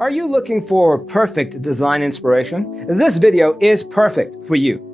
Are you looking for perfect design inspiration? This video is perfect for you.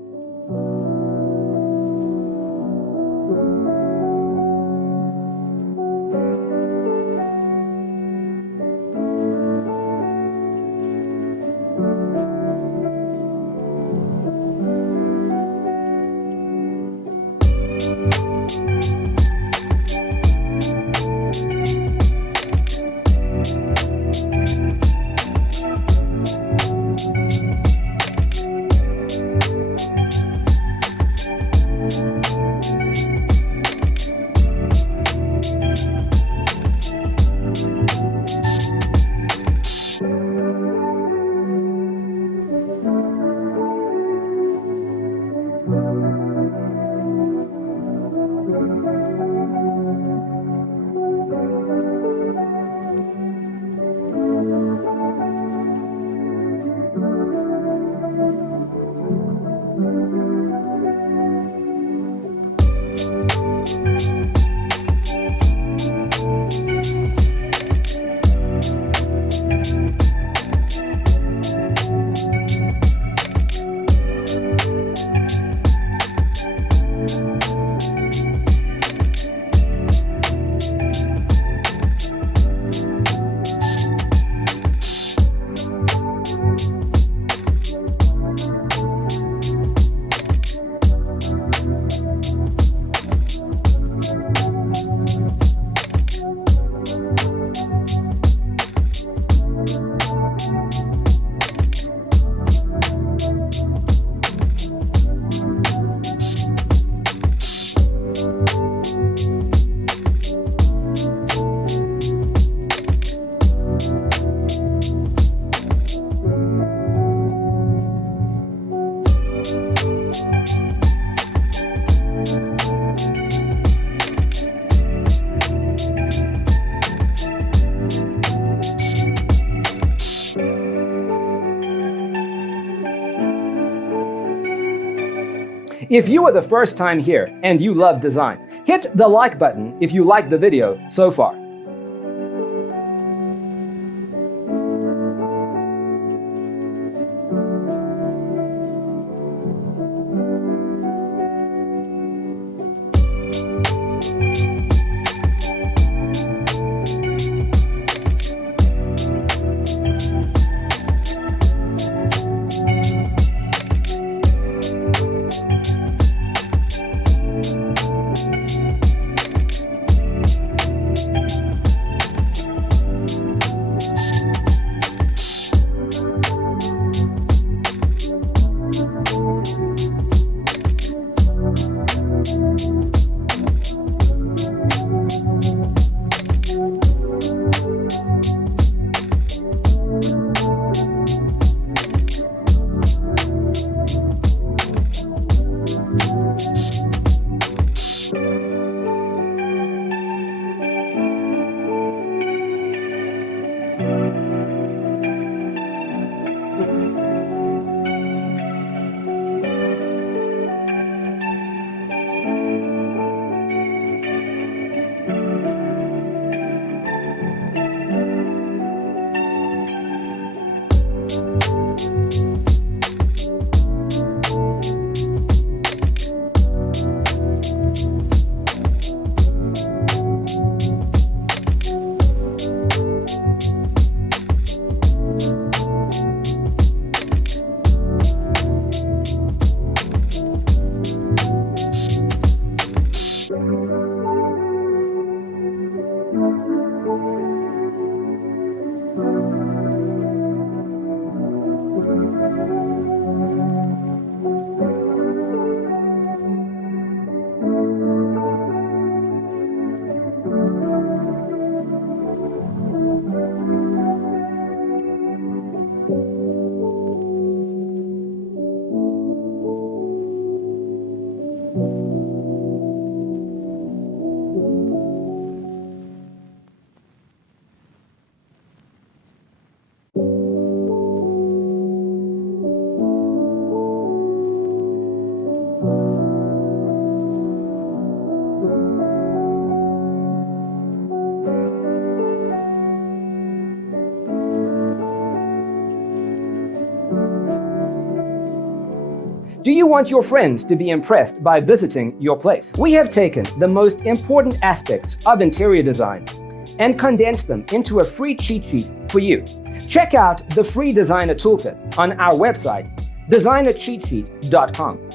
If you are the first time here and you love design, hit the like button if you like the video so far. Do you want your friends to be impressed by visiting your place? We have taken the most important aspects of interior design and condensed them into a free cheat sheet for you. Check out the free designer toolkit on our website, designercheatsheet.com.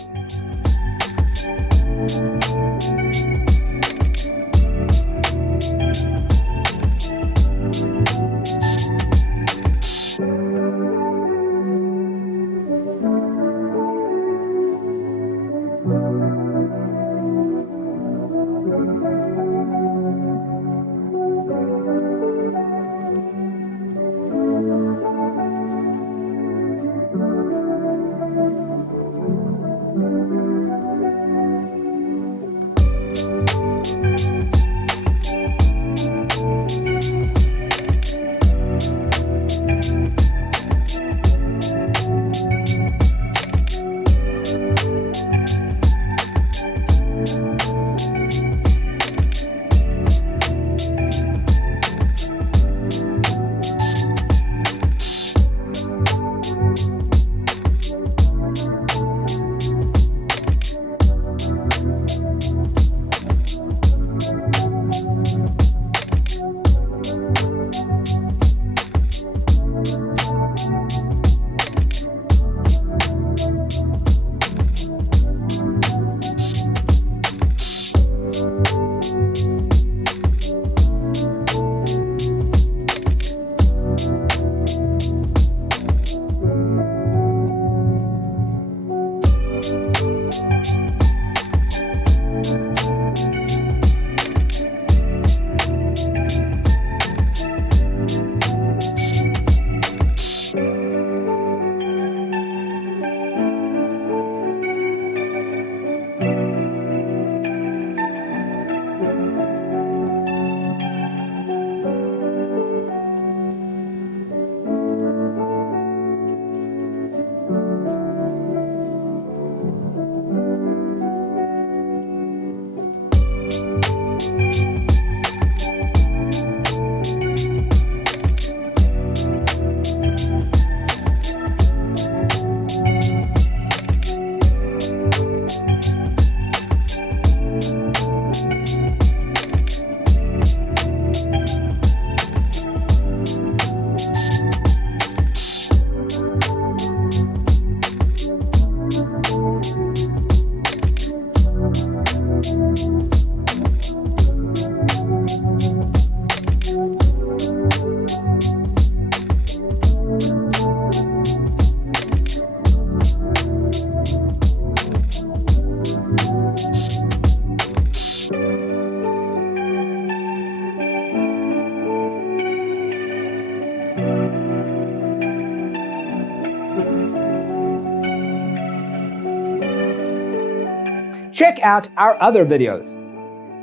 Check out our other videos.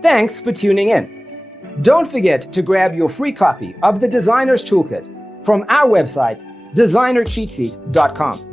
Thanks for tuning in. Don't forget to grab your free copy of the Designer's Toolkit from our website, designercheatsheet.com.